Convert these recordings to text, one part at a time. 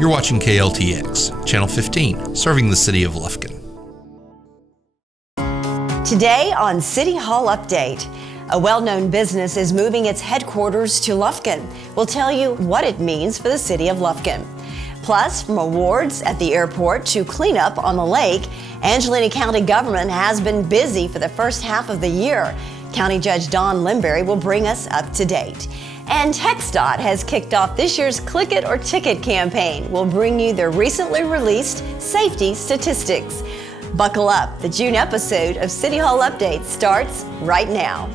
You're watching KLTX, Channel 15, serving the City of Lufkin. Today on City Hall Update, a well-known business is moving its headquarters to Lufkin. We'll tell you what it means for the City of Lufkin. Plus, from awards at the airport to cleanup on the lake, Angelina County government has been busy for the first half of the year. County Judge Don Limberry will bring us up to date. And TxDOT has kicked off this year's Click It or Ticket campaign. We'll bring you their recently released safety statistics. Buckle up, the June episode of City Hall Update starts right now.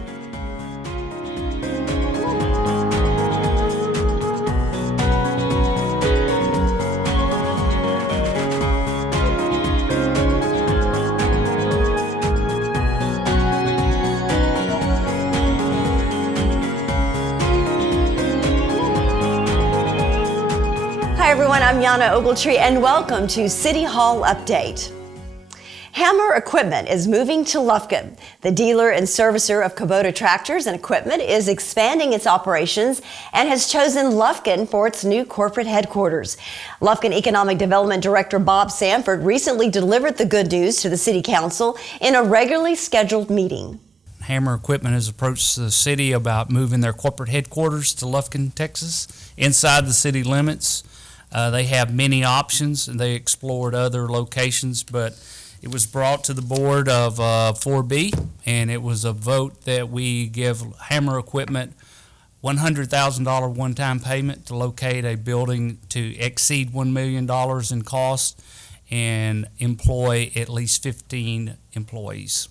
Hi everyone, I'm Yana Ogletree and welcome to City Hall Update. Hammer Equipment is moving to Lufkin. The dealer and servicer of Kubota tractors and equipment is expanding its operations and has chosen Lufkin for its new corporate headquarters. Lufkin Economic Development Director Bob Sanford recently delivered the good news to the City Council in a regularly scheduled meeting. Hammer Equipment has approached the city about moving their corporate headquarters to Lufkin, Texas, inside the city limits. They have many options, and they explored other locations, but it was brought to the board of 4B, and it was a vote that we give Hammer Equipment $100,000 one-time payment to locate a building to exceed $1 million in cost and employ at least 15 employees.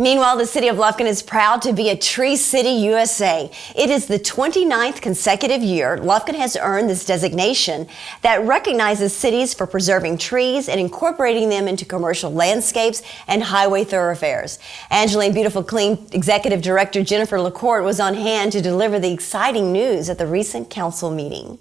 Meanwhile, the City of Lufkin is proud to be a Tree City, USA. It is the 29th consecutive year Lufkin has earned this designation that recognizes cities for preserving trees and incorporating them into commercial landscapes and highway thoroughfares. Angeline Beautiful Clean Executive Director Jennifer LaCourte was on hand to deliver the exciting news at the recent council meeting.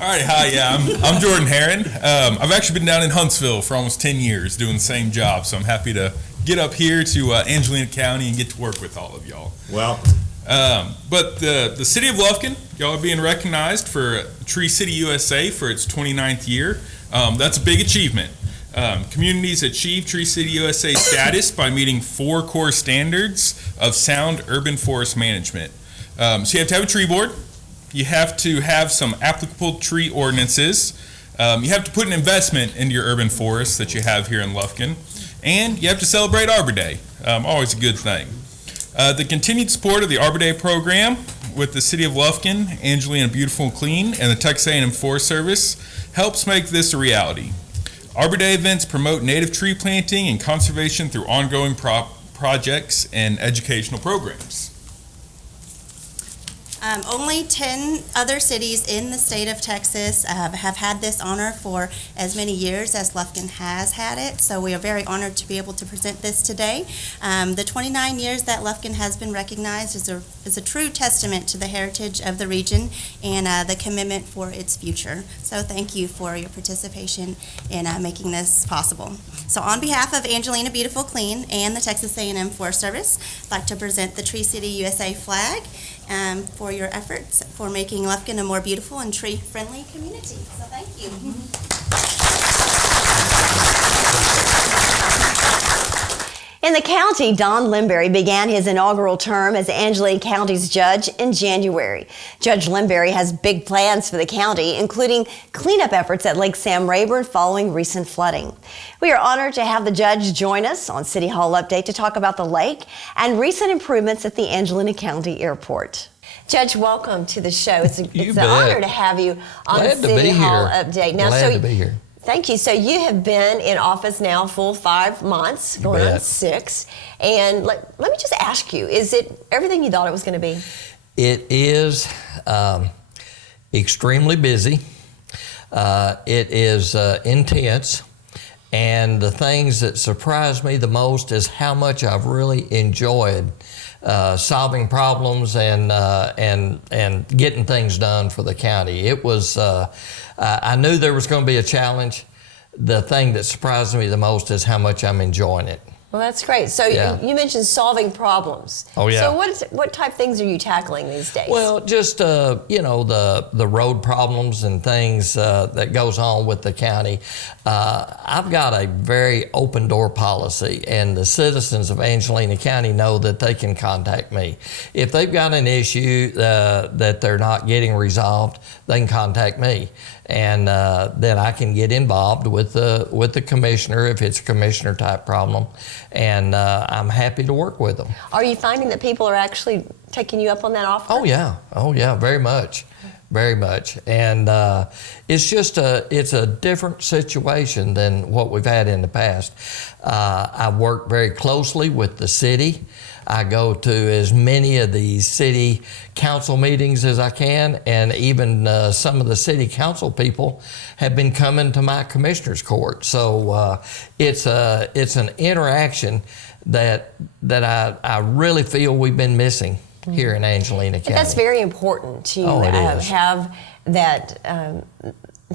All right, hi, yeah, I'm Jordan Herron. I've actually been down in Huntsville for almost 10 years doing the same job, so I'm happy to get up here to Angelina County and get to work with all of y'all. Well, but the City of Lufkin, y'all are being recognized for Tree City USA for its 29th year. That's a big achievement. Communities achieve Tree City USA status by meeting 4 core standards of sound urban forest management. So you have to have a tree board. You have to have some applicable tree ordinances. You have to put an investment into your urban forests that you have here in Lufkin. And you have to celebrate Arbor Day, always a good thing. The continued support of the Arbor Day program with the City of Lufkin, Angelina Beautiful and Clean, and the Texas A&M Forest Service helps make this a reality. Arbor Day events promote native tree planting and conservation through ongoing projects and educational programs. Only 10 other cities in the state of Texas have had this honor for as many years as Lufkin has had it, so we are very honored to be able to present this today. The 29 years that Lufkin has been recognized is a true testament to the heritage of the region and the commitment for its future. So thank you for your participation in making this possible. So on behalf of Angelina Beautiful Clean and the Texas A&M Forest Service, I'd like to present the Tree City USA flag for your efforts for making Lufkin a more beautiful and tree-friendly community. So thank you. In the county, Don Limberry began his inaugural term as Angelina County's judge in January. Judge Limberry has big plans for the county, including cleanup efforts at Lake Sam Rayburn following recent flooding. We are honored to have the judge join us on City Hall Update to talk about the lake and recent improvements at the Angelina County Airport. Judge, welcome to the show. It's an honor to have you on the City Hall Update. Now, glad to be here. Thank you. So you have been in office now full 5 months, going on 6. And let me just ask you, is it everything you thought it was going to be? It is extremely busy. It is intense. And the things that surprised me the most is how much I've really enjoyed solving problems and getting things done for the county. It was, I knew there was going to be a challenge. The thing that surprised me the most is how much I'm enjoying it. Well, that's great. So Yeah. you mentioned solving problems. Oh, yeah. So what type of things are you tackling these days? Well, just the road problems and things that goes on with the county. I've got a very open door policy, and the citizens of Angelina County know that they can contact me if they've got an issue that they're not getting resolved. They can contact me, and then I can get involved with the commissioner if it's a commissioner type problem, and I'm happy to work with them. Are you finding that people are actually taking you up on that offer? Oh yeah, very much, and it's a different situation than what we've had in the past. I work very closely with the city. I go to as many of these city council meetings as I can, and even some of the city council people have been coming to my commissioner's court. So it's an interaction that I really feel we've been missing here in Angelina County. But that's very important to have that.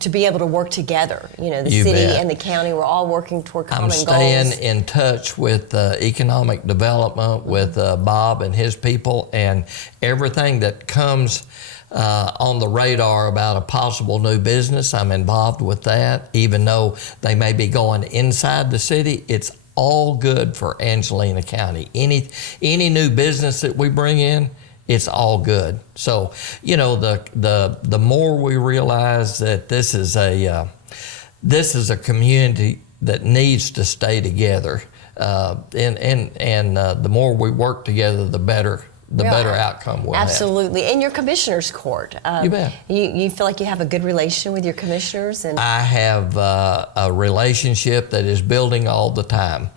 To be able to work together, the You city bet. and the county, we're all working toward common I'm goals. staying in touch with economic development, with Bob and his people, and everything that comes on the radar about a possible new business, I'm involved with that. Even though they may be going inside the city, it's all good for Angelina County. Any new business that we bring in, it's all good. So, the more we realize that this is a community that needs to stay together, and the more we work together, the better outcome we'll have. Absolutely. And your commissioner's court. You bet. You feel like you have a good relation with your commissioners? And I have a relationship that is building all the time.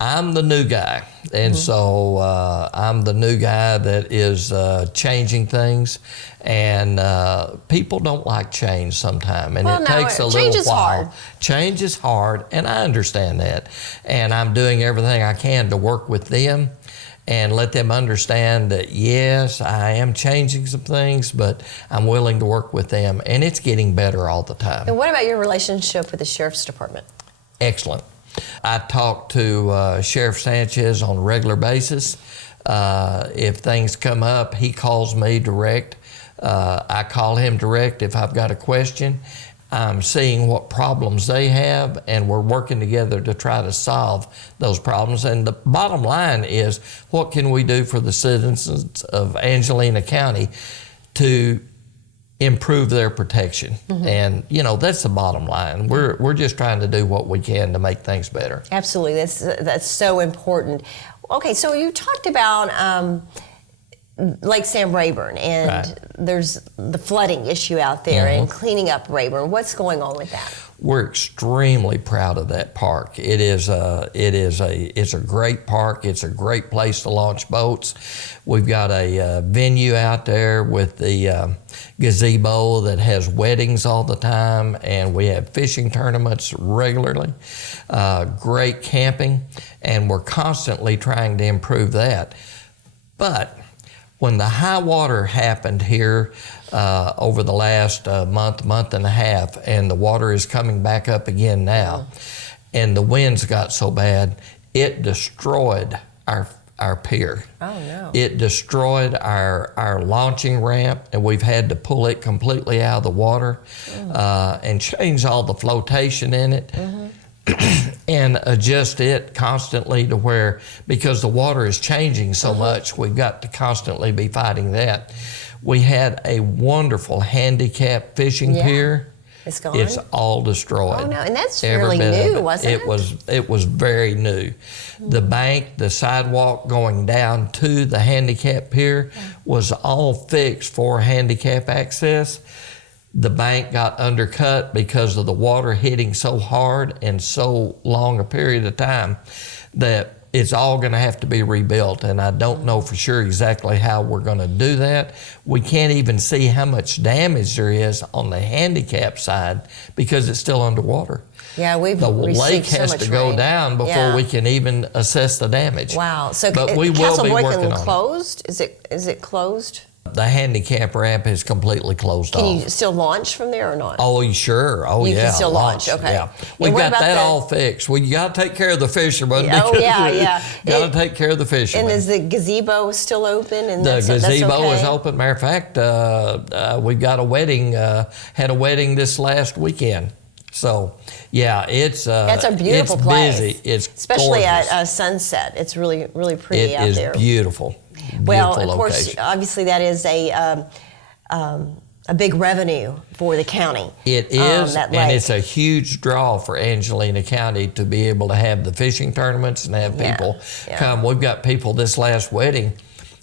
I'm the new guy, and so I'm the new guy that is changing things, and people don't like change sometimes, and it takes a little while. Change is hard. Change is hard, and I understand that, and I'm doing everything I can to work with them and let them understand that, yes, I am changing some things, but I'm willing to work with them, and it's getting better all the time. And what about your relationship with the Sheriff's Department? Excellent. I talk to Sheriff Sanchez on a regular basis. If things come up, he calls me direct. I call him direct if I've got a question. I'm seeing what problems they have, and we're working together to try to solve those problems. And the bottom line is, what can we do for the citizens of Angelina County to improve their protection? And that's the bottom line. We're just trying to do what we can to make things better. Absolutely, that's so important. Okay, so you talked about Lake Sam Rayburn, and Right. there's the flooding issue out there and cleaning up Rayburn. What's going on with that? We're extremely proud of that park. It's a great park. It's a great place to launch boats. We've got a venue out there with the gazebo that has weddings all the time, and we have fishing tournaments regularly. Great camping, and we're constantly trying to improve that. But when the high water happened here over the last month and a half, and the water is coming back up again now, and the winds got so bad, it destroyed our pier. Oh, no. It destroyed our launching ramp, and we've had to pull it completely out of the water and change all the flotation in it. And adjust it constantly to where, because the water is changing so much, we've got to constantly be fighting that. We had a wonderful handicap fishing pier. It's gone? It's all destroyed. Oh, no, and that's Every fairly bit of new, it. wasn't it? It was very new. The bank, the sidewalk going down to the handicap pier was all fixed for handicap access. The bank got undercut because of the water hitting so hard and so long a period of time that it's all going to have to be rebuilt, and I don't know for sure exactly how we're going to do that. We can't even see how much damage there is on the handicap side because it's still underwater. Yeah, we've The received lake so has much to go rain. down before we can even assess the damage. Wow. So But we will Castle be Boykin working on it. closed? Is it closed? The handicap ramp is completely closed off. Can you still launch from there or not? Oh, sure. Oh, You yeah. can still launch, okay. Yeah. And We've what got about that the- all fixed. We got to take care of the fishermen. Oh, yeah. Got to take care of the fishermen. And is the gazebo still open? And The that's gazebo okay? is open. Matter of fact, we've got a wedding, had a wedding this last weekend. So, yeah, it's That's a beautiful it's place. busy. It's especially gorgeous. at sunset. It's really, really pretty out there. It is beautiful. Well, Beautiful of course, location. obviously that is a big revenue for the county. It is, that and lake. it's a huge draw for Angelina County to be able to have the fishing tournaments and have people come. We've got people, this last wedding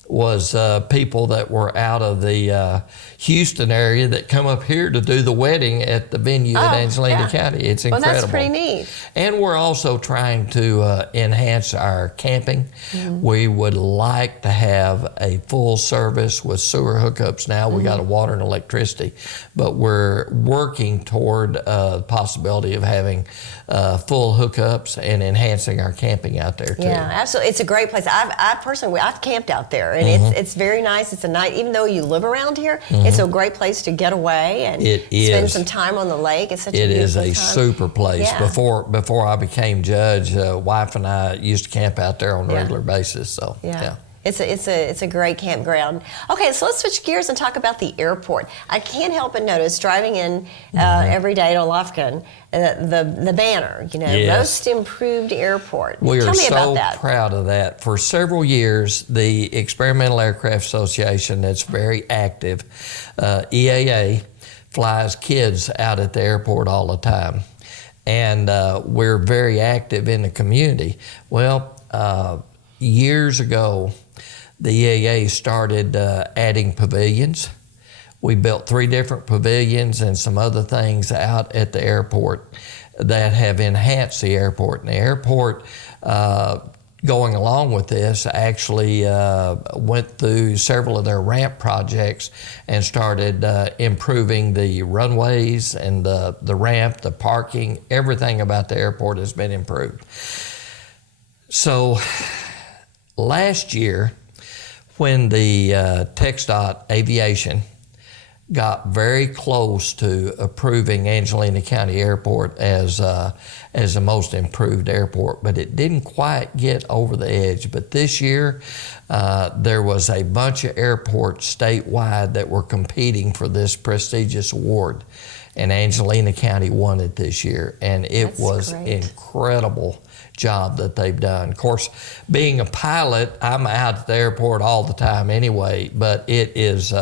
was people that were out of the Houston area that come up here to do the wedding at the venue at Angelina County. It's incredible. Well, that's pretty neat. And we're also trying to enhance our camping. Mm-hmm. We would like to have a full service with sewer hookups now. We got a water and electricity, but we're working toward the possibility of having full hookups and enhancing our camping out there too. Yeah, absolutely. It's a great place. I've camped out there, and it's very nice. It's a nice, even though you live around here, it's a great place to get away and spend some time on the lake. It's such a beautiful time. Super place. Yeah. Before I became judge, wife and I used to camp out there on a regular basis. So yeah. It's a great campground. Okay, so let's switch gears and talk about the airport. I can't help but notice driving in every day to Lufkin, the banner, most improved airport. We Tell are me about so that. proud of that. For several years, the Experimental Aircraft Association, that's very active, EAA, flies kids out at the airport all the time. And we're very active in the community. Well, years ago, the EAA started adding pavilions. We built 3 different pavilions and some other things out at the airport that have enhanced the airport. And the airport, going along with this, actually went through several of their ramp projects and started improving the runways and the ramp, the parking, everything about the airport has been improved. So last year, when the TxDOT Aviation got very close to approving Angelina County Airport as the most improved airport, but it didn't quite get over the edge. But this year, there was a bunch of airports statewide that were competing for this prestigious award, and Angelina County won it this year, and it was incredible job that they've done. Of course, being a pilot, I'm out at the airport all the time anyway, but it is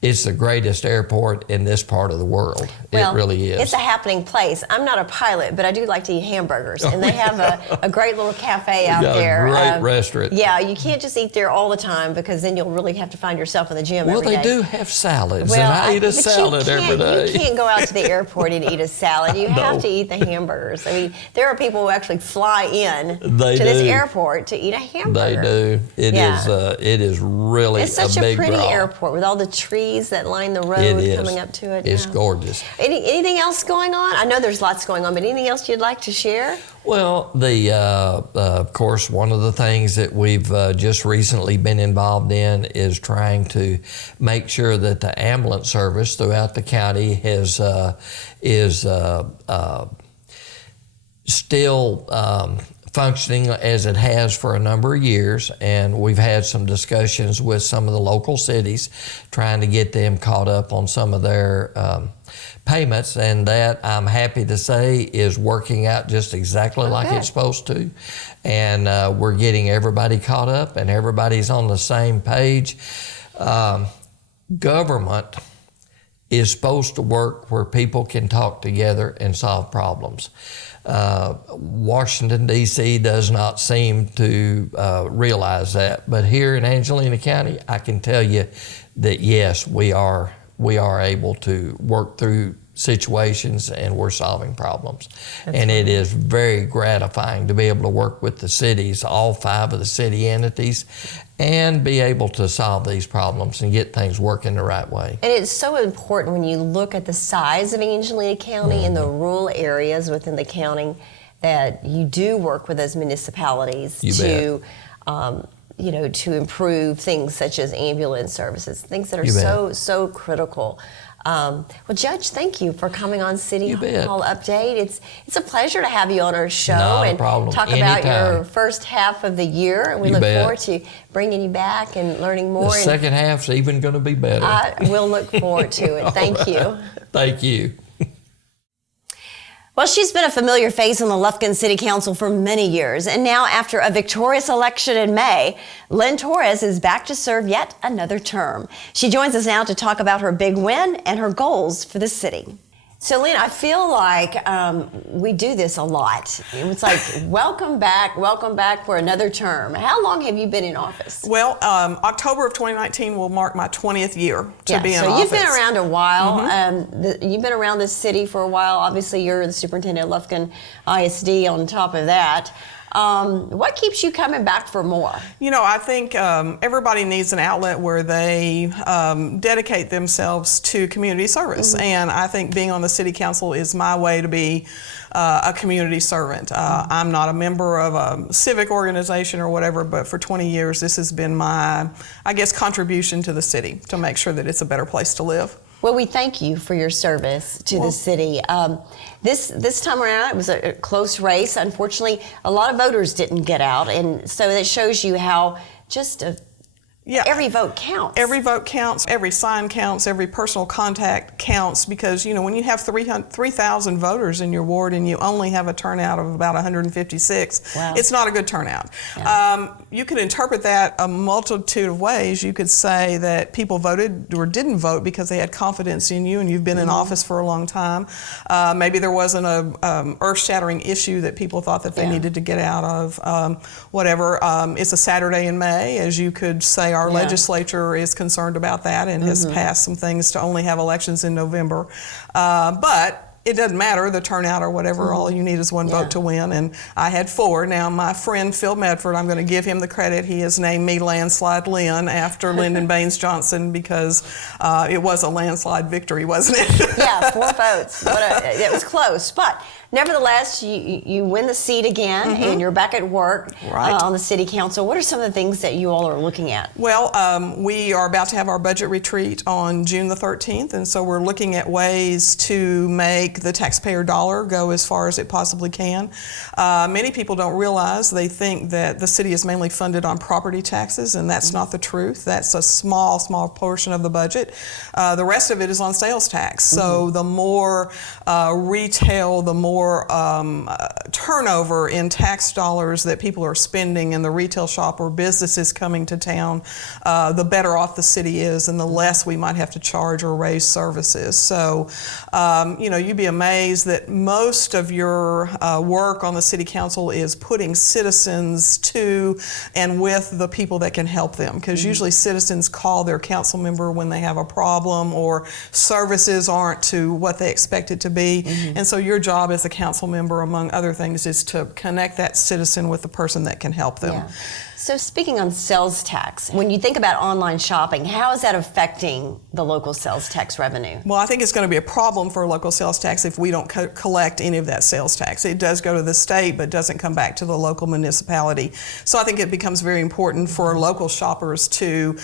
it's the greatest airport in this part of the world. Well, it really is. It's a happening place. I'm not a pilot, but I do like to eat hamburgers, and they have a great little cafe out there. A great restaurant. Yeah, you can't just eat there all the time because then you'll really have to find yourself in the gym every day. Well, they do have salads, Well, and I eat a but salad every day. You can't go out to the airport and eat a salad. You have to eat the hamburgers. I mean, there are people who actually fly in to this airport to eat a hamburger. They do. It is really a big draw. It's such a pretty airport with all the trees that line the road coming up to it. It's gorgeous. Anything else going on? I know there's lots going on, but anything else you'd like to share? Well, of course, one of the things that we've just recently been involved in is trying to make sure that the ambulance service throughout the county is still functioning as it has for a number of years, and we've had some discussions with some of the local cities trying to get them caught up on some of their payments, and that I'm happy to say is working out just exactly like it's supposed to. And we're getting everybody caught up and everybody's on the same page. Government is supposed to work where people can talk together and solve problems. Washington, D.C. does not seem to realize that, but here in Angelina County, I can tell you that yes, we are able to work through situations and we're solving problems. It is very gratifying to be able to work with the cities, all 5 of the city entities, and be able to solve these problems and get things working the right way. And it's so important when you look at the size of Angelina County and the rural areas within the county that you do work with those municipalities to improve things such as ambulance services, things that are You bet. so critical. Well, Judge, thank you for coming on City You bet. Hall Update. It's a pleasure to have you on our show Not a and problem. talk about your Anytime. first half of the year. And we You look bet. forward to bringing you back and learning more. The second half's even going to be better. I will look forward to it. Thank you. Thank you. Well, she's been a familiar face on the Lufkin City Council for many years, and now after a victorious election in May, Lynn Torres is back to serve yet another term. She joins us now to talk about her big win and her goals for the city. So, Lynn, I feel like we do this a lot. It's like, welcome back for another term. How long have you been in office? Well, October of 2019 will mark my 20th year to be in so office. you've been around a while. You've been around this city for a while. Obviously, you're the superintendent of Lufkin ISD on top of that. What keeps you coming back for more? I think everybody needs an outlet where they dedicate themselves to community service. And I think being on the city council is my way to be a community servant. I'm not a member of a civic organization or whatever, but for 20 years, this has been my, contribution to the city to make sure that it's a better place to live. Well, we thank you for your service to the city. This time around, it was a close race. Unfortunately, a lot of voters didn't get out, and so that shows you how just every vote counts. Every vote counts, every sign counts, every personal contact counts, because when you have 3,000 voters in your ward and you only have a turnout of about 156, wow. It's not a good turnout. Yeah. You could interpret that a multitude of ways. You could say that people voted or didn't vote because they had confidence in you and you've been in office for a long time. Maybe there wasn't a earth-shattering issue that people thought that they needed to get out of. Whatever. It's a Saturday in May, as you could say. Our legislature is concerned about that and has passed some things to only have elections in November. But it doesn't matter, the turnout or whatever, all you need is one vote to win, and I had 4. Now, my friend Phil Medford, I'm going to give him the credit, he has named me Landslide Lynn after Lyndon Baines Johnson, because it was a landslide victory, wasn't it? Yeah, 4 votes. It was close, but nevertheless, you win the seat again, and you're back at work on the city council. What are some of the things that you all are looking at? Well, we are about to have our budget retreat on June the 13th, and so we're looking at ways to make the taxpayer dollar go as far as it possibly can. Many people don't realize, they think that the city is mainly funded on property taxes, and that's not the truth. That's a small portion of the budget. The rest of it is on sales tax. So the more retail, the more turnover in tax dollars that people are spending in the retail shop or businesses coming to town, the better off the city is and the less we might have to charge or raise services. So, you'd be amazed that most of your work on the city council is putting citizens to and with the people that can help them, because usually citizens call their council member when they have a problem or services aren't to what they expect it to be. And so your job as a council member, among other things, is to connect that citizen with the person that can help them. Yeah. So speaking on sales tax, when you think about online shopping, how is that affecting the local sales tax revenue? Well, I think it's going to be a problem for local sales tax if we don't collect any of that sales tax. It does go to the state, but doesn't come back to the local municipality. So I think it becomes very important for local shoppers to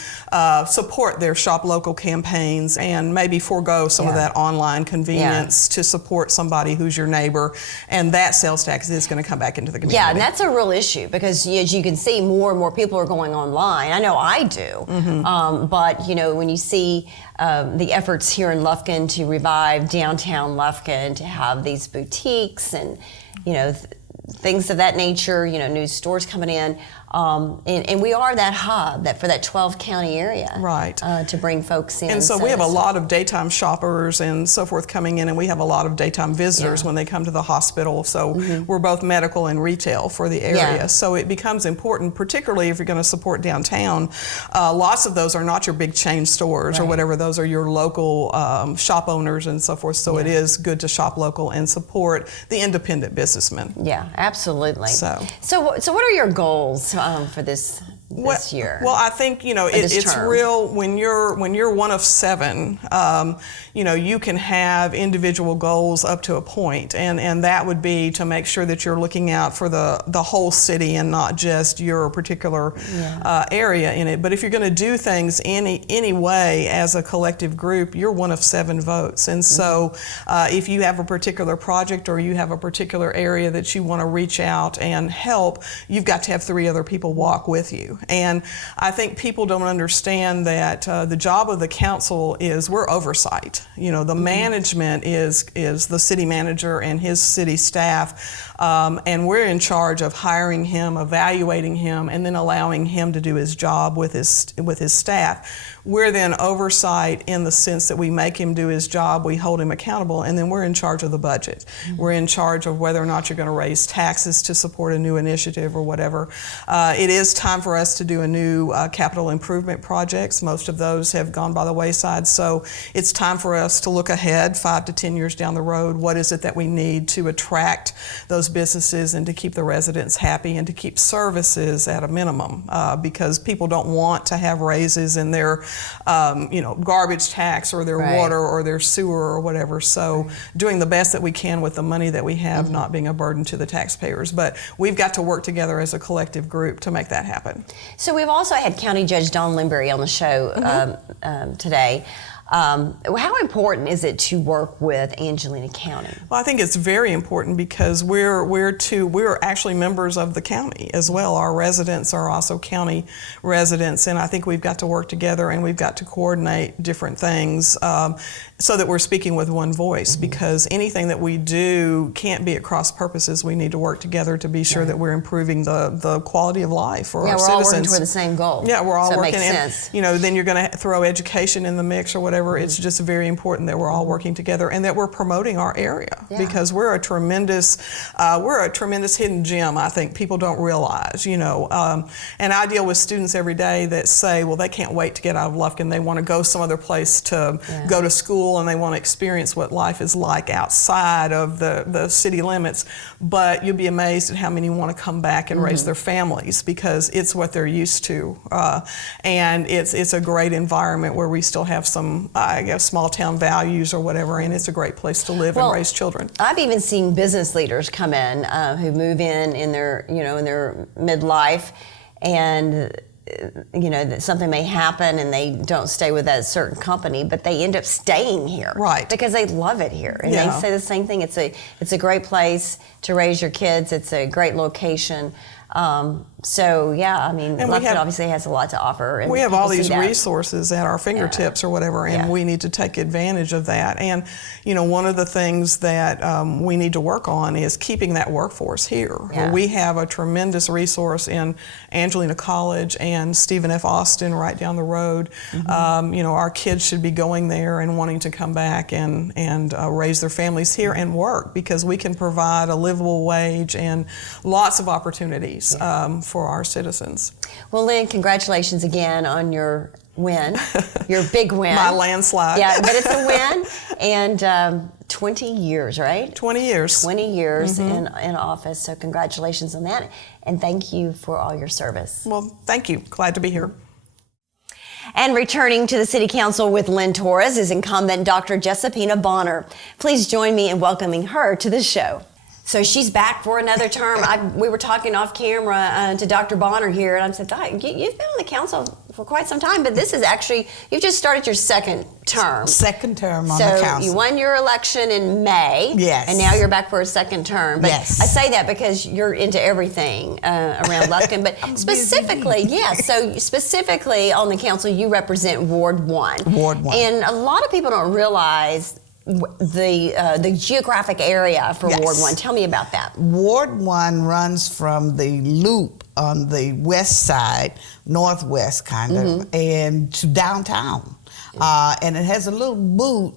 support their Shop Local campaigns and maybe forego some of that online convenience to support somebody who's your neighbor. And that sales tax is going to come back into the community. Yeah, and that's a real issue, because as you can see, more and more people are going online. I know I do. But when you see the efforts here in Lufkin to revive downtown Lufkin, to have these boutiques and things of that nature, new stores coming in, and we are that hub for that 12 county area, right? To bring folks in. And so we have a lot of daytime shoppers and so forth coming in, and we have a lot of daytime visitors when they come to the hospital. So we're both medical and retail for the area. So it becomes important, particularly if you're going to support downtown. Lots of those are not your big chain stores or whatever. Those are your local shop owners and so forth. So it is good to shop local and support the independent businessmen. Yeah, absolutely. So what are your goals for this this year? Well, I think it's term. real when you're one of 7. You can have individual goals up to a point, and that would be to make sure that you're looking out for the whole city and not just your particular area in it. But if you're going to do things any way as a collective group, you're one of 7 votes, and so if you have a particular project or you have a particular area that you want to reach out and help, you've got to have 3 other people walk with you. And I think people don't understand that the job of the council is we're oversight. The management is the city manager and his city staff, and we're in charge of hiring him, evaluating him, and then allowing him to do his job with his staff. We're then oversight in the sense that we make him do his job, we hold him accountable, and then we're in charge of the budget. We're in charge of whether or not you're going to raise taxes to support a new initiative or whatever. It is time for us to do a new capital improvement projects. Most of those have gone by the wayside, so it's time for us to look ahead 5 to 10 years down the road. What is it that we need to attract those businesses and to keep the residents happy and to keep services at a minimum? Because people don't want to have raises in their garbage tax or their water or their sewer or whatever. So doing the best that we can with the money that we have, not being a burden to the taxpayers. But we've got to work together as a collective group to make that happen. So we've also had County Judge Dawn Limbury on the show today. How important is it to work with Angelina County? Well, I think it's very important because we're actually members of the county as well. Our residents are also county residents, and I think we've got to work together and we've got to coordinate different things so that we're speaking with one voice, because anything that we do can't be at cross purposes. We need to work together to be sure that we're improving the quality of life for our citizens. Yeah, we're all working toward the same goal. Yeah, we're all so working. It makes sense. And, then you're going to throw education in the mix or whatever. It's just very important that we're all working together and that we're promoting our area because we're a tremendous hidden gem. I think people don't realize. And I deal with students every day that say, well, they can't wait to get out of Lufkin. They want to go some other place to go to school, and they want to experience what life is like outside of the city limits. But you'll be amazed at how many want to come back and raise their families because it's what they're used to, and it's a great environment where we still have some, I guess, small town values or whatever, and it's a great place to live and raise children. I've even seen business leaders come in who move in their midlife, and that something may happen and they don't stay with that certain company, but they end up staying here, right? Because they love it here, and they say the same thing. It's a great place to raise your kids. It's a great location. Lufkin obviously has a lot to offer. And we have all these resources at our fingertips or whatever, and we need to take advantage of that. And, one of the things that we need to work on is keeping that workforce here. Yeah. We have a tremendous resource in Angelina College and Stephen F. Austin right down the road. Our kids should be going there and wanting to come back and raise their families here and work, because we can provide a livable wage and lots of opportunities for our citizens. Well, Lynn, congratulations again on your win, your big win. My landslide. Yeah, but it's a win, and 20 years, right? 20 years. 20 years in office, so congratulations on that, and thank you for all your service. Well, thank you. Glad to be here. And returning to the City Council with Lynn Torres is incumbent Dr. Jessipina Bonner. Please join me in welcoming her to the show. So she's back for another term. We were talking off camera to Dr. Bonner here, and I said, Doc, you've been on the council for quite some time, but this is actually, you've just started your second term. Second term on the council. So you won your election in May. Yes. And now you're back for a second term. But yes. I say that because you're into everything around Lufkin. But specifically, so specifically on the council, you represent Ward 1. Ward 1. And a lot of people don't realize the geographic area for Ward 1. Tell me about that. Ward 1 runs from the loop on the west side, northwest kind of, and to downtown. And it has a little boot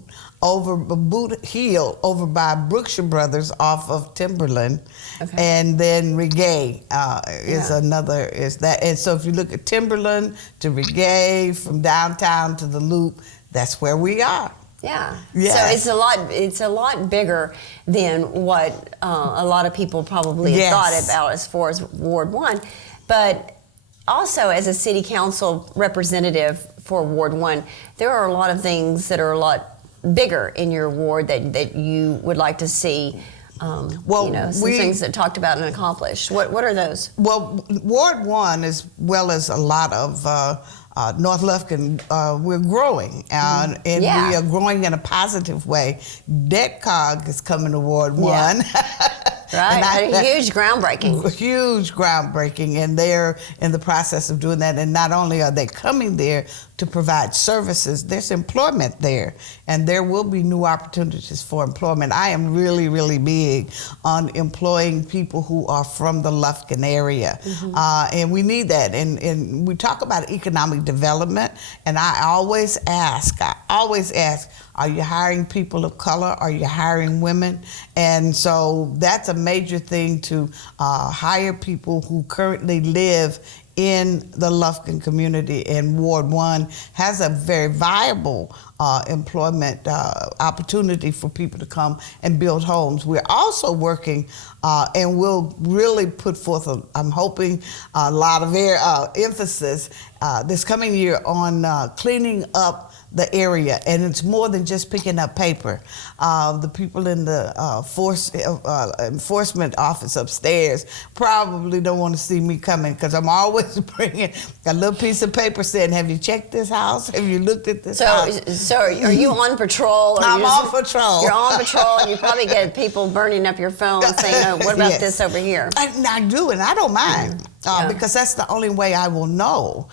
hill over by Brookshire Brothers off of Timberland. Okay. And then Reggae is that. And so if you look at Timberland to Reggae, from downtown to the loop, that's where we are. Yeah. Yes. So it's a lot bigger than what a lot of people probably have thought about as far as Ward 1. But Also, as a city council representative for Ward 1, there are a lot of things that are a lot bigger in your ward that you would like to see. Some things that talked about and accomplished. What are those? Well, Ward 1, as well as a lot of North Lufkin, we're growing, and we are growing in a positive way. DebtCog is coming to Ward 1. Right, huge groundbreaking. Huge groundbreaking, and they're in the process of doing that. And not only are they coming there to provide services, there's employment there, and there will be new opportunities for employment. I am really, really big on employing people who are from the Lufkin area, and we need that. And we talk about economic development, and I always ask, are you hiring people of color? Are you hiring women? And so that's a major thing, to hire people who currently live in the Lufkin community. And Ward 1 has a very viable employment opportunity for people to come and build homes. We're also working and we'll really put forth, I'm hoping, a lot of emphasis this coming year on cleaning up the area, and it's more than just picking up paper. The people in the enforcement office upstairs probably don't want to see me coming, because I'm always bringing a little piece of paper saying, have you checked this house? Have you looked at this house? So are you on patrol? Or I'm on patrol. You're on patrol, and you probably get people burning up your phone saying, oh, what about this over here? I do, and I don't mind. Because that's the only way I will know,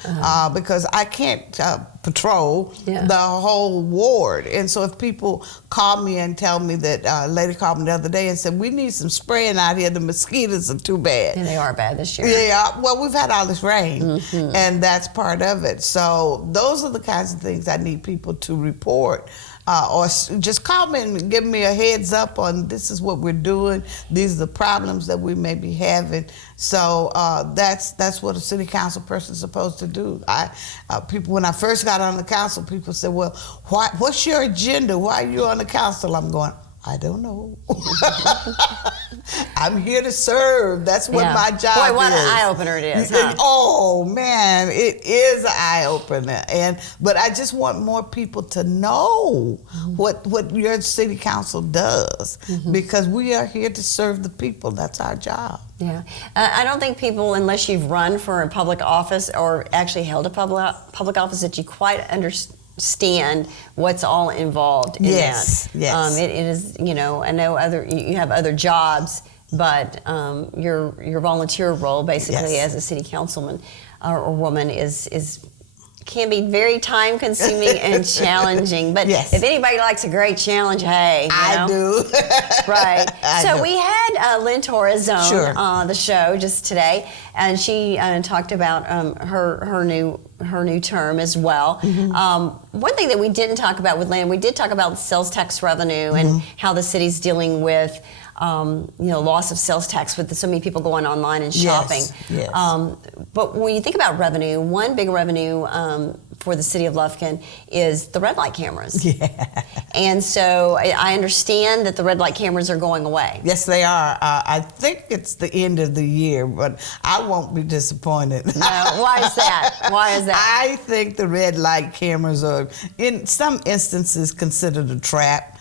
because I can't patrol the whole ward. And so if people call me and tell me that, a lady called me the other day and said, we need some spraying out here, the mosquitoes are too bad. And they are bad this year. Yeah, well, we've had all this rain, and that's part of it. So those are the kinds of things I need people to report. Or just call me and give me a heads up on, this is what we're doing, these are the problems that we may be having. So that's what a city council person is supposed to do. People, when I first got on the council, people said, well, what's your agenda? Why are you on the council? I'm going, I don't know. I'm here to serve. That's what my job is. Boy, what an eye-opener it is, huh? Oh, man, it is an eye-opener. But I just want more people to know what your city council does, because we are here to serve the people. That's our job. Yeah. I don't think people, unless you've run for a public office or actually held a public office, that you quite understand what's all involved in that. Yes. It is, I know you have other jobs, but your volunteer role, basically, as a city councilman or woman, can be very time consuming and challenging. But if anybody likes a great challenge, hey, I do. Right. I do. We had Lynn Torres on the show just today, and she talked about her new term as well. One thing that we didn't talk about with Lynn, we did talk about sales tax revenue and how the city's dealing with loss of sales tax with so many people going online and shopping. Yes. But when you think about revenue, one big revenue for the city of Lufkin is the red light cameras. Yeah. And so I understand that the red light cameras are going away. Yes, they are. I think it's the end of the year, but I won't be disappointed. No, why is that? I think the red light cameras are, in some instances, considered a trap.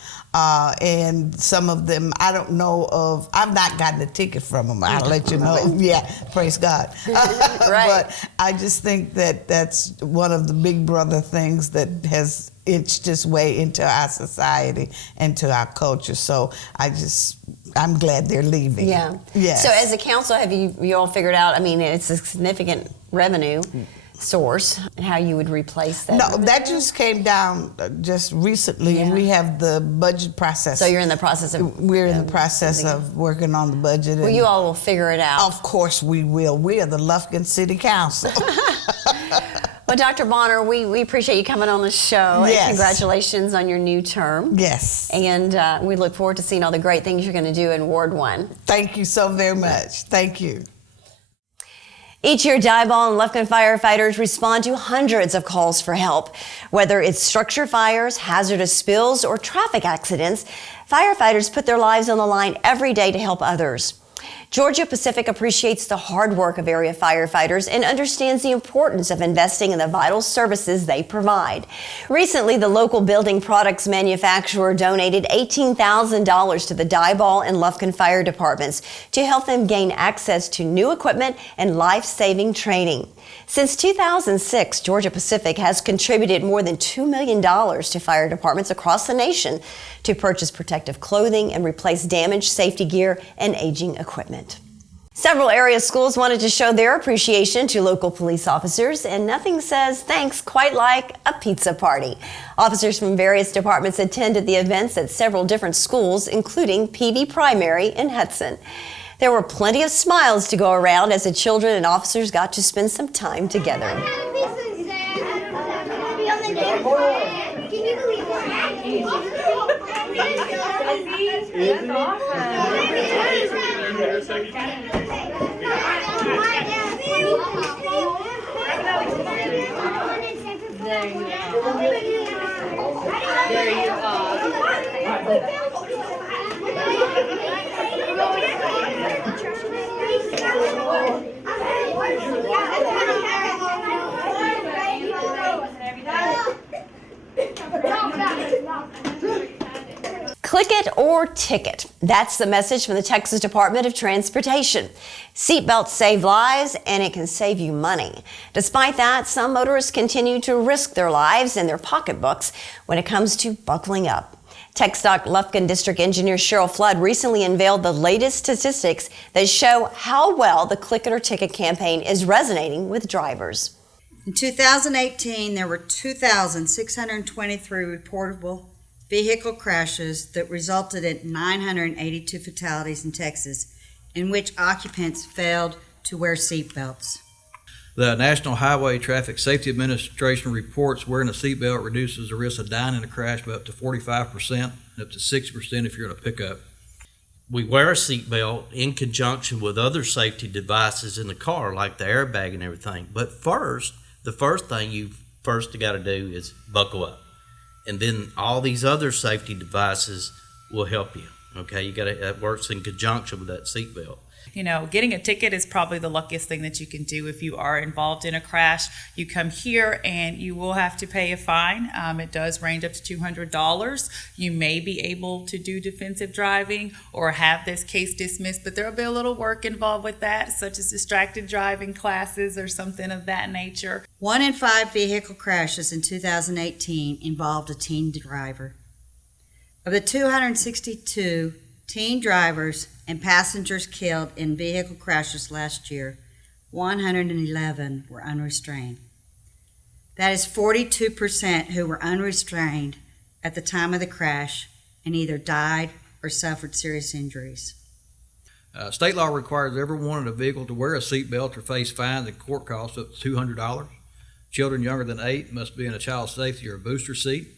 And some of them, I don't know of. I've not gotten a ticket from them. I'll let you know. Yeah, praise God. Right. But I just think that that's one of the big brother things that has inched its way into our society and to our culture. So I'm glad they're leaving. Yeah. Yes. So as a council, have you all figured out, I mean, it's a significant revenue source, how you would replace that? No, that just came down just recently, and we have the budget process. So you're in the process of... We're in the process of working on the budget. Well, you all will figure it out. Of course we will. We are the Lufkin City Council. Well, Dr. Bonner, we appreciate you coming on the show. Yes. And congratulations on your new term. Yes. And we look forward to seeing all the great things you're going to do in Ward 1. Thank you so very much. Thank you. Each year, Diboll and Lufkin firefighters respond to hundreds of calls for help. Whether it's structure fires, hazardous spills, or traffic accidents, firefighters put their lives on the line every day to help others. Georgia Pacific appreciates the hard work of area firefighters and understands the importance of investing in the vital services they provide. Recently, the local building products manufacturer donated $18,000 to the Diboll and Lufkin fire departments to help them gain access to new equipment and life-saving training. Since 2006, Georgia Pacific has contributed more than $2 million to fire departments across the nation to purchase protective clothing and replace damaged safety gear and aging equipment. Several area schools wanted to show their appreciation to local police officers, and nothing says thanks quite like a pizza party. Officers from various departments attended the events at several different schools, including PV Primary in Hudson. There were plenty of smiles to go around as the children and officers got to spend some time together. Click it or ticket. That's the message from the Texas Department of Transportation. Seatbelts save lives and it can save you money. Despite that, some motorists continue to risk their lives and their pocketbooks when it comes to buckling up. TxDOT Lufkin District Engineer Cheryl Flood recently unveiled the latest statistics that show how well the Click It or Ticket campaign is resonating with drivers. In 2018, there were 2,623 reportable vehicle crashes that resulted in 982 fatalities in Texas, in which occupants failed to wear seatbelts. The National Highway Traffic Safety Administration reports wearing a seatbelt reduces the risk of dying in a crash by up to 45% and up to 60% if you're in a pickup. We wear a seatbelt in conjunction with other safety devices in the car, like the airbag and everything. But the first thing you got to do is buckle up. And then all these other safety devices will help you. Okay, that works in conjunction with that seatbelt. You know, getting a ticket is probably the luckiest thing that you can do if you are involved in a crash. You come here and you will have to pay a fine. It does range up to $200. You may be able to do defensive driving or have this case dismissed, but there will be a little work involved with that, such as distracted driving classes or something of that nature. 1 in 5 vehicle crashes in 2018 involved a teen driver. Of the 262 teen drivers and passengers killed in vehicle crashes last year, 111 were unrestrained. That is 42% who were unrestrained at the time of the crash and either died or suffered serious injuries. State law requires everyone in a vehicle to wear a seatbelt or face fines and court costs up to $200. Children younger than 8 must be in a child safety or booster seat.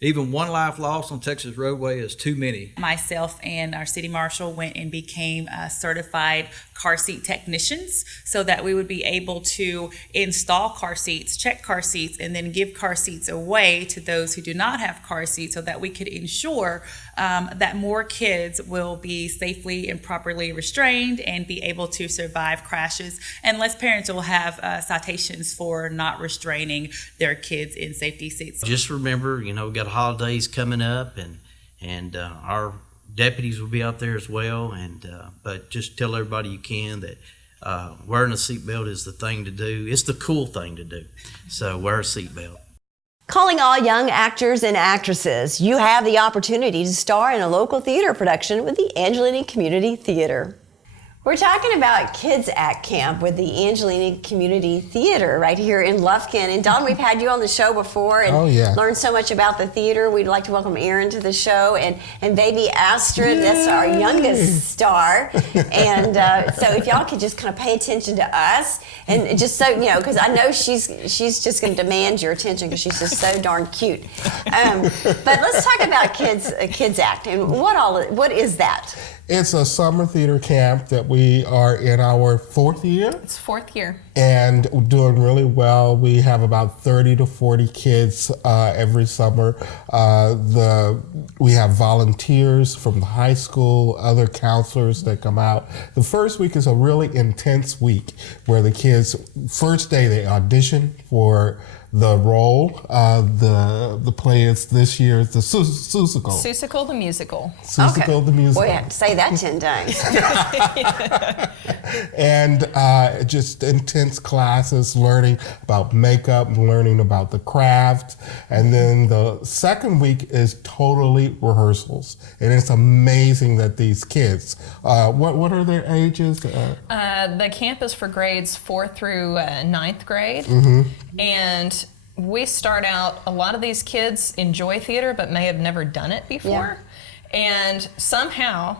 Even one life lost on Texas roadway is too many. Myself and our city marshal went and became certified car seat technicians so that we would be able to install car seats, check car seats, and then give car seats away to those who do not have car seats so that we could ensure that more kids will be safely and properly restrained and be able to survive crashes, and less parents will have citations for not restraining their kids in safety seats. Just remember, we got holidays coming up, and our deputies will be out there as well. But just tell everybody you can that wearing a seatbelt is the thing to do. It's the cool thing to do. So wear a seatbelt. Calling all young actors and actresses, you have the opportunity to star in a local theater production with the Angelini Community Theater. We're talking about Kids Act Camp with the Angelini Community Theater right here in Lufkin. And Don, we've had you on the show before and learned so much about the theater. We'd like to welcome Aaron to the show and baby Astrid, that's our youngest star. And so if y'all could just kind of pay attention to us and just so, because I know she's just going to demand your attention because she's just so darn cute. But let's talk about Kids Act and what is that? It's a summer theater camp that we are in our 4th year. It's 4th year. And we're doing really well. We have about 30 to 40 kids every summer. The We have volunteers from the high school, other counselors that come out. The first week is a really intense week where the kids, first day they audition for the role. The play is this year is the Seussical. Seussical the musical. Seussical the musical. Boy, I have to say that 10 times. And just intense classes, learning about makeup, learning about the craft. And then the second week is totally rehearsals. And it's amazing that these kids, what are their ages? The camp is for grades 4th through 9th grade. And we start out, a lot of these kids enjoy theater but may have never done it before. And somehow,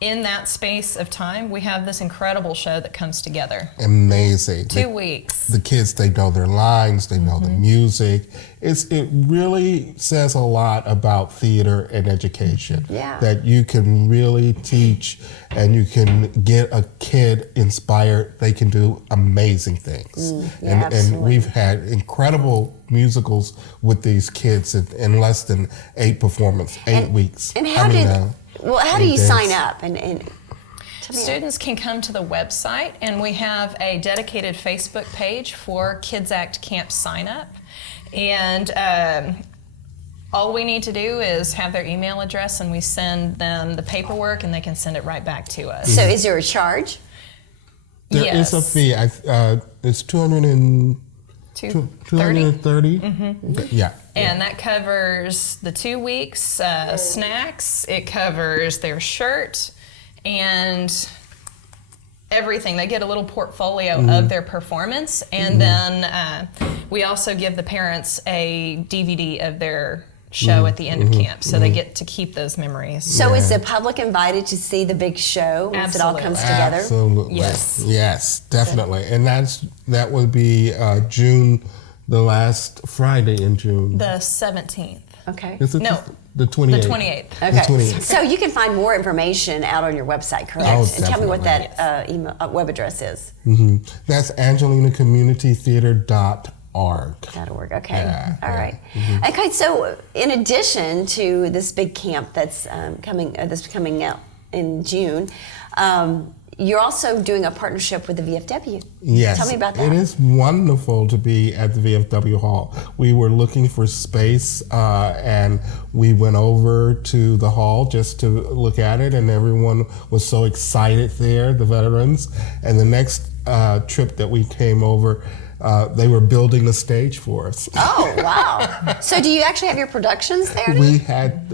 in that space of time, we have this incredible show that comes together. Amazing. 2 weeks. The kids, they know their lines, they know the music. It really says a lot about theater and education. That you can really teach and you can get a kid inspired. They can do amazing things. And we've had incredible musicals with these kids in less than 8 performances, 8 weeks. And how do you sign up? And students can come to the website, and we have a dedicated Facebook page for Kids Act Camp sign up. And all we need to do is have their email address, and we send them the paperwork, and they can send it right back to us. So is there a charge? There is a fee. It's $230. Yeah. And that covers the 2 weeks, snacks, it covers their shirt, and everything. They get a little portfolio of their performance, and then we also give the parents a DVD of their show at the end of camp, so they get to keep those memories. So is the public invited to see the big show once it all comes together? Absolutely. Yes, definitely. And that would be June, the last Friday in June. The 17th. Okay. No. The 28th. The 28th. Okay. The 28th. So you can find more information out on your website, correct? Oh, and tell me what definitely. that email, web address is. That's AngelinaCommunityTheater.org. .org. Okay. All right. Okay. So in addition to this big camp that's coming out in June, you're also doing a partnership with the VFW. Yes. Tell me about that. It is wonderful to be at the VFW Hall. We were looking for space, and we went over to the hall just to look at it, and everyone was so excited there, the veterans. And the next trip that we came over, they were building a stage for us. Oh, wow. So do you actually have your productions there? We had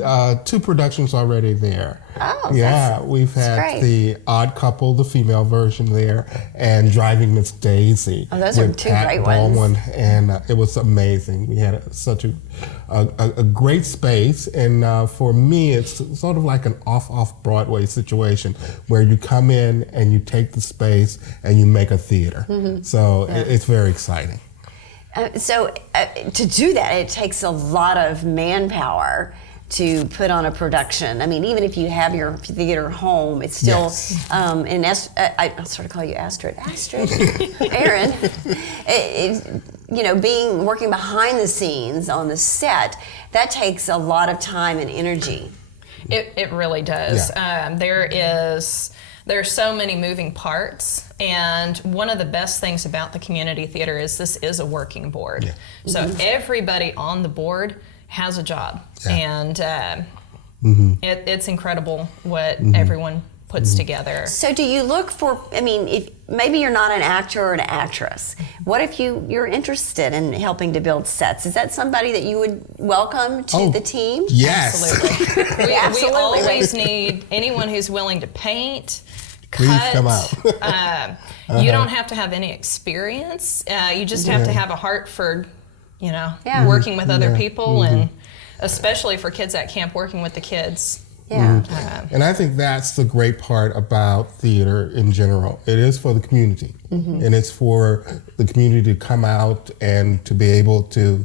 2 productions already there. Oh, yeah, we've had great. The Odd Couple, the female version there, and Driving Miss Daisy. Oh, those are with 2 Pat great Baldwin, ones. and it was amazing. We had such a great space, and for me, it's sort of like an off-Broadway situation where you come in and you take the space and you make a theater. So it's very exciting. So to do that, it takes a lot of manpower to put on a production. I mean, even if you have your theater home, it's still, and I sort of call you Astrid, Aaron, working behind the scenes on the set, that takes a lot of time and energy. It really does. There are so many moving parts, and one of the best things about the community theater is this is a working board. So everybody on the board has a job, and it's incredible what everyone puts together. So do you look for, if maybe you're not an actor or an actress, what if you're interested in helping to build sets? Is that somebody that you would welcome to the team? Yes. Absolutely. We always need anyone who's willing to paint, Please cut. come out. You don't have to have any experience. You just have to have a heart for, working with other people, and especially for Kids at Camp, working with the kids. And I think that's the great part about theater in general. It is for the community, and it's for the community to come out and to be able to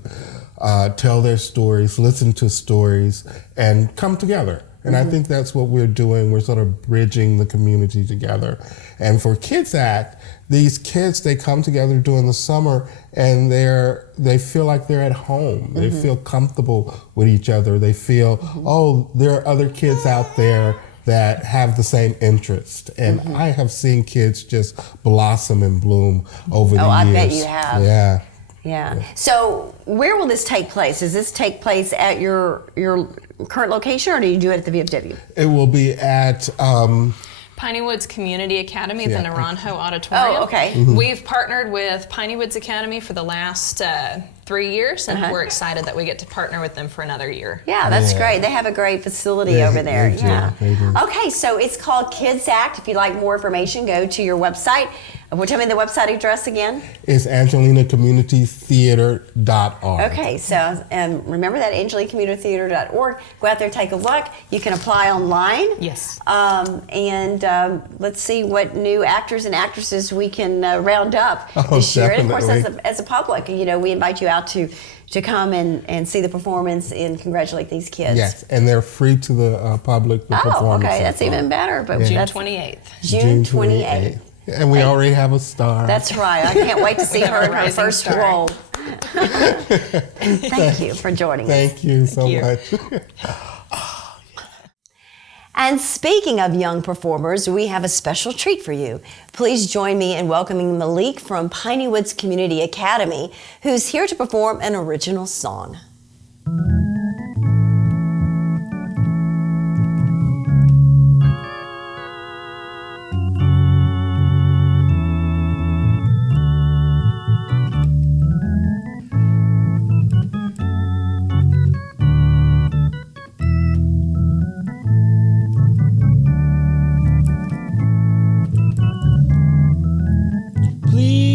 tell their stories, listen to stories, and come together. And I think that's what we're doing. We're sort of bridging the community together. And for Kids Act, these kids, they come together during the summer and they feel like they're at home. They feel comfortable with each other. They feel, oh, there are other kids out there that have the same interest. And I have seen kids just blossom and bloom over the years. Oh, I bet you have. Yeah. Yeah. So where will this take place? Does this take place at your current location, or do you do it at the VFW? It will be at Piney Woods Community Academy at the Naranjo Auditorium. Oh, okay. We've partnered with Piney Woods Academy for the last 3 years, and we're excited that we get to partner with them for another year. Yeah, that's great. They have a great facility over there. They do. Okay, so it's called Kids Act. If you'd like more information, go to your website. Tell me the website address again. It's AngelinaCommunityTheater.org. Okay, so remember that, AngelinaCommunityTheater.org. Go out there, take a look. You can apply online. Yes. Let's see what new actors and actresses we can round up this year. And of course, as a public, we invite you out to come and see the performance and congratulate these kids. Yes, and they're free to the public. The performance. Okay, that's even better. But June 28th. June 28th. And we already have a star. That's right. I can't wait to see her in her first role. Thank you for joining us. Thank you so much. And speaking of young performers, we have a special treat for you. Please join me in welcoming Malik from Piney Woods Community Academy, who's here to perform an original song. Please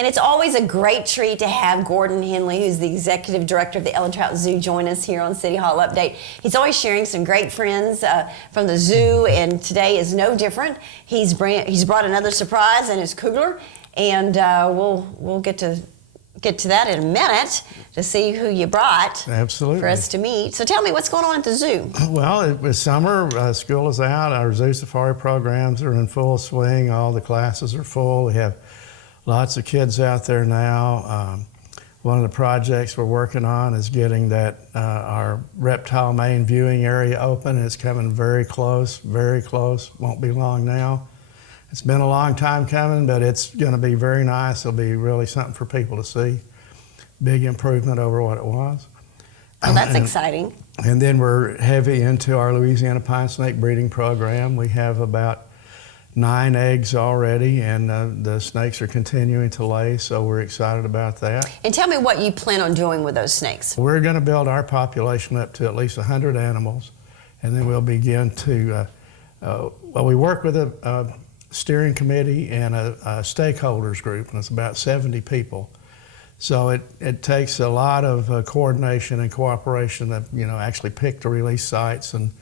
And it's always a great treat to have Gordon Henley, who's the executive director of the Ellen Trout Zoo, join us here on City Hall Update. He's always sharing some great friends from the zoo, and today is no different. He's brought another surprise in his cougar, and we'll get to that in a minute to see who you brought. Absolutely. For us to meet. So tell me, what's going on at the zoo? Well, it was summer. School is out. Our zoo safari programs are in full swing. All the classes are full. We have lots of kids out there now. One of the projects we're working on is getting our reptile main viewing area open. It's coming very close, won't be long now. It's been a long time coming, but it's going to be very nice. It'll be really something for people to see. Big improvement over what it was. Well, that's exciting. And then we're heavy into our Louisiana pine snake breeding program. We have about 9 eggs already, and the snakes are continuing to lay, so we're excited about that. And tell me what you plan on doing with those snakes. We're going to build our population up to at least 100 animals, and then we'll begin to, we work with a steering committee and a stakeholders group, and it's about 70 people. So it takes a lot of coordination and cooperation to actually pick the release sites and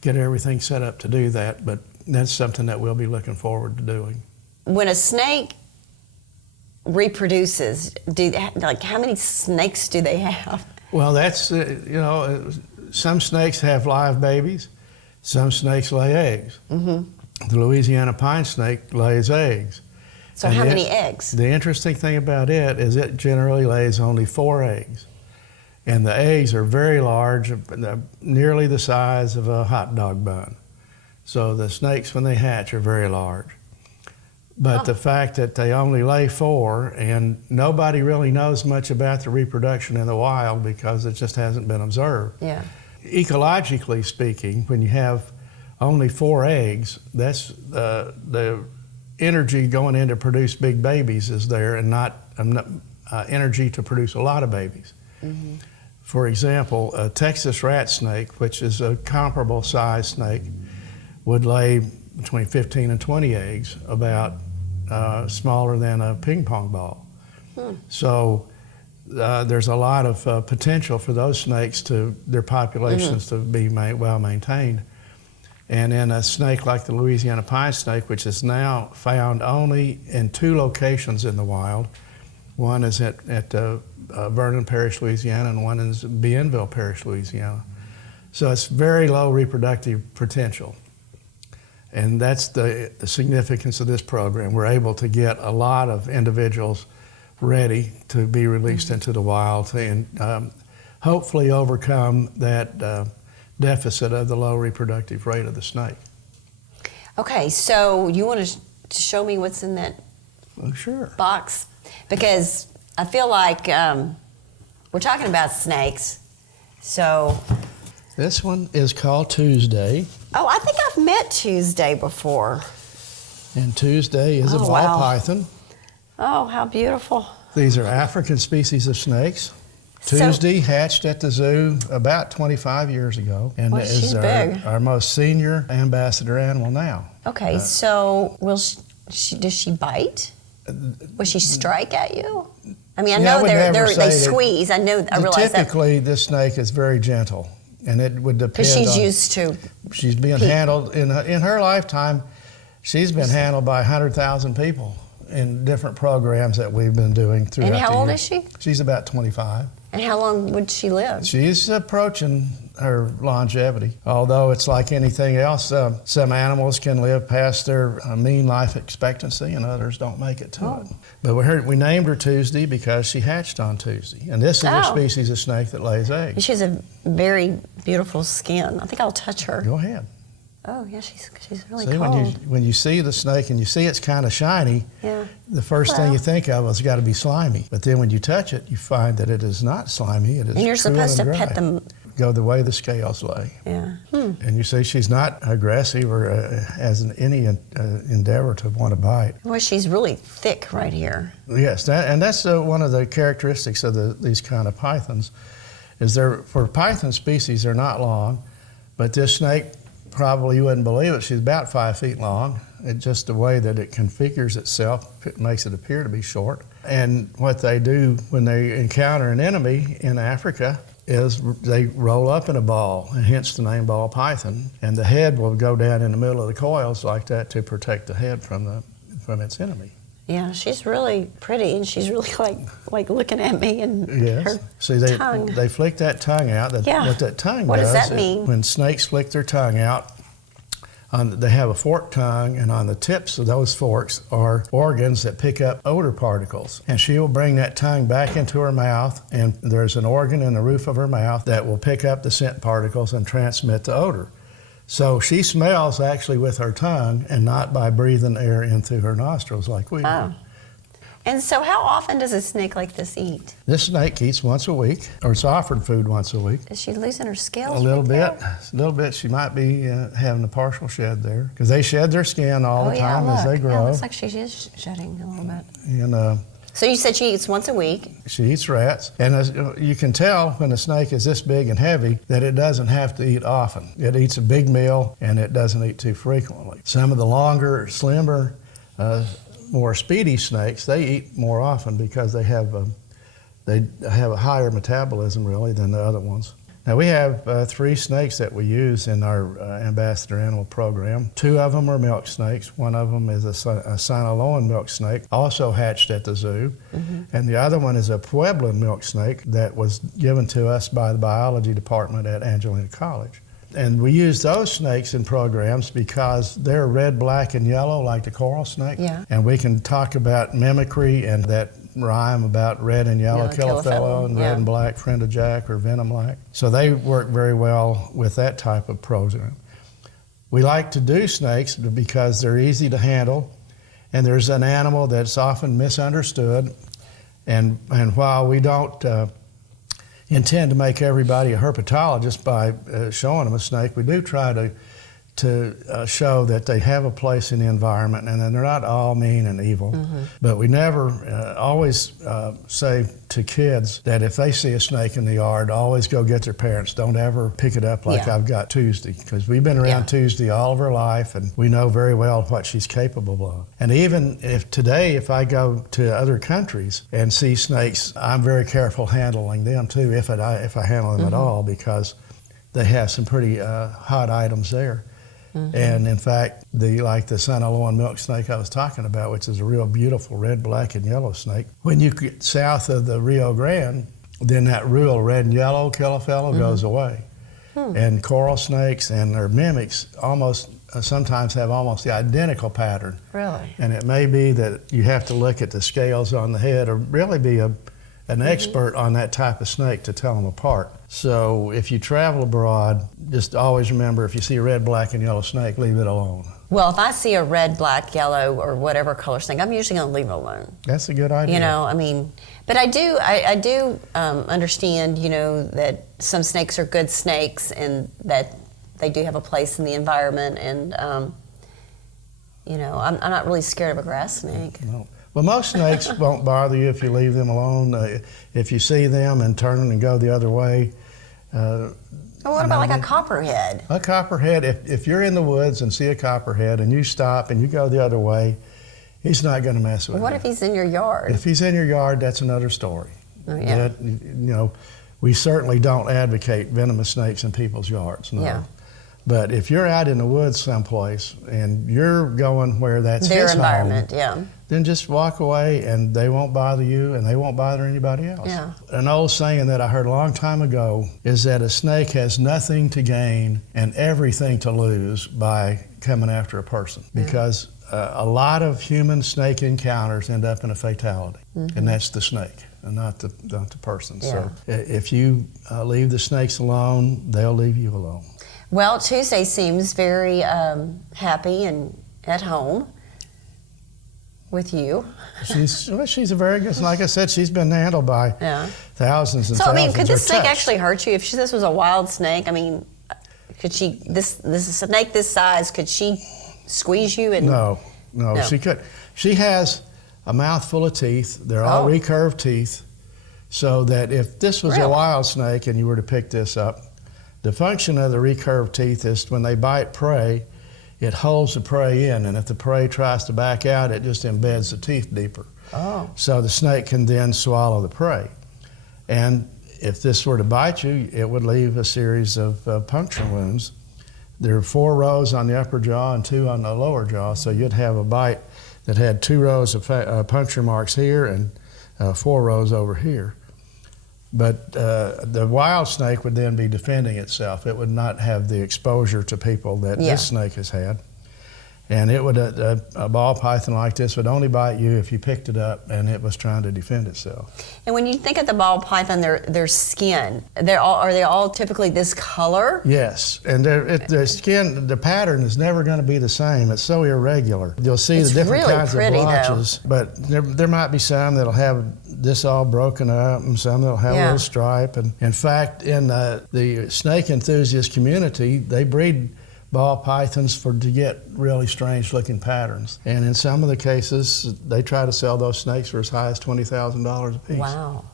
get everything set up to do that, but that's something that we'll be looking forward to doing. When a snake reproduces, how many snakes do they have? Well, that's, some snakes have live babies, some snakes lay eggs. Mm-hmm. The Louisiana pine snake lays eggs. So how many eggs? The interesting thing about it is it generally lays only 4 eggs. And the eggs are very large, nearly the size of a hot dog bun. So the snakes, when they hatch, are very large. But the fact that they only lay 4, and nobody really knows much about the reproduction in the wild because it just hasn't been observed. Yeah. Ecologically speaking, when you have only 4 eggs, that's the energy going in to produce big babies is there, and not energy to produce a lot of babies. Mm-hmm. For example, a Texas rat snake, which is a comparable size snake, would lay between 15 and 20 eggs, about smaller than a ping pong ball. So there's a lot of potential for those snakes their populations to be well maintained. And in a snake like the Louisiana pine snake, which is now found only in 2 locations in the wild, one is at Vernon Parish, Louisiana, and one is Bienville Parish, Louisiana. So it's very low reproductive potential. And that's the significance of this program. We're able to get a lot of individuals ready to be released into the wild and hopefully overcome that deficit of the low reproductive rate of the snake. Okay, so you want to show me what's in that box? Because I feel like we're talking about snakes, so... This one is called Tuesday. Oh, I think I've met Tuesday before. And Tuesday is a ball python. Oh, how beautiful. These are African species of snakes. Tuesday hatched at the zoo about 25 years ago, and is our most senior ambassador animal now. Okay, so does she bite? Will she strike at you? I mean, I know they squeeze. I realize that. Typically, this snake is very gentle, and it would depend. Because she's used to. She's being handled in her lifetime. She's been handled by 100,000 people in different programs that we've been doing throughout the year. And how old is she? She's about 25. And how long would she live? She's approaching her longevity. Although it's like anything else, some animals can live past their mean life expectancy and others don't make it to it. But we named her Tuesday because she hatched on Tuesday. And this is a species of snake that lays eggs. She has a very beautiful skin. I think I'll touch her. Go ahead. Oh, yeah, she's really cold. When you see the snake and you see it's kind of shiny, the first thing you think of is it's got to be slimy. But then when you touch it, you find that it is not slimy. It is. And you're supposed to pet them. Go the way the scales lay. Yeah. And you see she's not aggressive or has any endeavor to want to bite. Well, she's really thick right here. Yes, that's one of the characteristics of these kind of pythons, is for python species, they're not long, but this snake, probably you wouldn't believe it, she's about 5 feet long, just the way that it configures itself, it makes it appear to be short. And what they do when they encounter an enemy in Africa is they roll up in a ball, and hence the name ball python. And the head will go down in the middle of the coils like that to protect the head from its enemy. Yeah, she's really pretty, and she's really like looking at me, and her See, tongue. they flick that tongue out. Yeah. What that tongue What does, does that mean? When snakes flick their tongue out, they have a forked tongue, and on the tips of those forks are organs that pick up odor particles. And she will bring that tongue back into her mouth, and there's an organ in the roof of her mouth that will pick up the scent particles and transmit the odor. So she smells actually with her tongue and not by breathing air in through her nostrils like we do. And so how often does a snake like this eat? This snake eats once a week, or it's offered food once a week. Is she losing her scales? A little bit. She might be having a partial shed there, because they shed their skin all the time as they grow. Yeah, it looks like she is shedding a little bit. And so you said she eats once a week. she eats rats, and you can tell when a snake is this big and heavy that it doesn't have to eat often. It eats a big meal, and it doesn't eat too frequently. Some of the longer, slimmer, more speedy snakes, they eat more often because they have a higher metabolism really than the other ones. Now we have 3 snakes that we use in our Ambassador Animal Program. 2 of them are milk snakes. One of them is a Sinaloan milk snake, also hatched at the zoo. And the other one is a Pueblan milk snake that was given to us by the biology department at Angelina College. And we use those snakes in programs because they're red, black, and yellow like the coral snake. Yeah. And we can talk about mimicry and that rhyme about red and yellow Killifellow and red and black friend of Jack or venom black. So they work very well with that type of program. We like to do snakes because they're easy to handle, and there's an animal that's often misunderstood. And while we don't intend to make everybody a herpetologist by showing them a snake, we do try to show that they have a place in the environment and that they're not all mean and evil. But we never always say to kids that if they see a snake in the yard, always go get their parents. Don't ever pick it up like I've got Tuesday, because we've been around Tuesday all of her life, and we know very well what she's capable of. And even if I go to other countries and see snakes, I'm very careful handling them too, if I handle them at all, because they have some pretty hot items there. And in fact, like the Sinaloan milk snake I was talking about, which is a real beautiful red, black, and yellow snake, when you get south of the Rio Grande, then that real red and yellow Killifellow goes away. And coral snakes and their mimics sometimes have almost the identical pattern. Really? And it may be that you have to look at the scales on the head or really be an expert on that type of snake to tell them apart. So if you travel abroad, just always remember, if you see a red, black, and yellow snake, leave it alone. Well, if I see a red, black, yellow, or whatever color snake, I'm usually going to leave it alone. That's a good idea. You know, I mean, but I do understand, you know, that some snakes are good snakes and that they do have a place in the environment. And, you know, I'm not really scared of a grass snake. No. Well, most snakes won't bother you if you leave them alone. If you see them and turn and go the other way. Well, what about like a copperhead? A copperhead, if you're in the woods and see a copperhead and you stop and you go the other way, he's not going to mess with you. What if he's in your yard? If he's in your yard, that's another story. Oh, yeah. You know, we certainly don't advocate venomous snakes in people's yards, no. Yeah. But if you're out in the woods someplace and you're going where that's their his environment, home, then just walk away and they won't bother you and they won't bother anybody else. Yeah. An old saying that I heard a long time ago is that a snake has nothing to gain and everything to lose by coming after a person, because a lot of human snake encounters end up in a fatality, and that's the snake and not the person. Yeah. So if you leave the snakes alone, they'll leave you alone. Well, Tuesday seems very happy and at home with you. She's a very good, like I said, she's been handled by thousands and thousands. So, I mean, could this snake touched. actually hurt you? If this was a wild snake, I mean, could she, this snake this size, could she squeeze you? And No, she could. She has a mouthful of teeth. They're all recurved teeth, so that if this was a wild snake and you were to pick this up, the function of the recurved teeth is when they bite prey it holds the prey in, and if the prey tries to back out, it just embeds the teeth deeper. Oh. So the snake can then swallow the prey. And if this were to bite you, it would leave a series of puncture wounds. There are 4 rows on the upper jaw and 2 on the lower jaw, so you'd have a bite that had 2 rows of puncture marks here and 4 rows over here. But the wild snake would then be defending itself. It would not have the exposure to people that this snake has had. And it would a ball python like this would only bite you if you picked it up and it was trying to defend itself. And when you think of the ball python, their skin, are they all typically this color? Yes, and their skin, the pattern is never going to be the same. It's so irregular. You'll see It's the different really kinds pretty, of blotches, but there might be some that'll have this all broken up and some that'll have a little stripe. And in fact, in the snake enthusiast community, they breed ball pythons to get really strange looking patterns. And in some of the cases, they try to sell those snakes for as high as $20,000 a piece. Wow.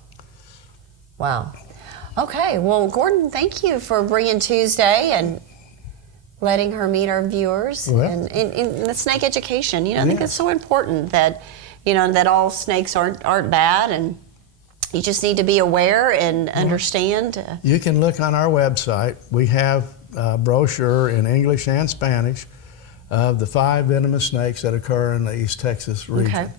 Wow. Okay, well, Gordon, thank you for bringing Tuesday and letting her meet our viewers and in the snake education. I think it's so important that, that all snakes aren't bad, and you just need to be aware and understand. You can look on our website. We have a brochure in English and Spanish of the 5 venomous snakes that occur in the East Texas region. Okay.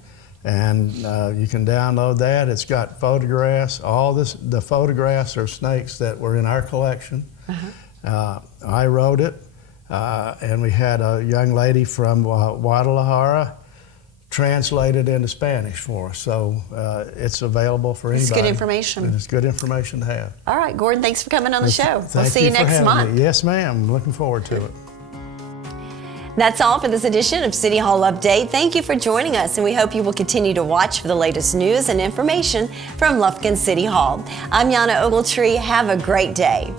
And you can download that. It's got photographs. The photographs are snakes that were in our collection. I wrote it, and we had a young lady from Guadalajara translate it into Spanish for us. So it's available for anybody. It's good information. And it's good information to have. All right, Gordon, thanks for coming on the show. We'll Thank see you for next having month. me. Yes, ma'am. I'm looking forward to it. That's all for this edition of City Hall Update. Thank you for joining us, and we hope you will continue to watch for the latest news and information from Lufkin City Hall. I'm Yana Ogletree. Have a great day.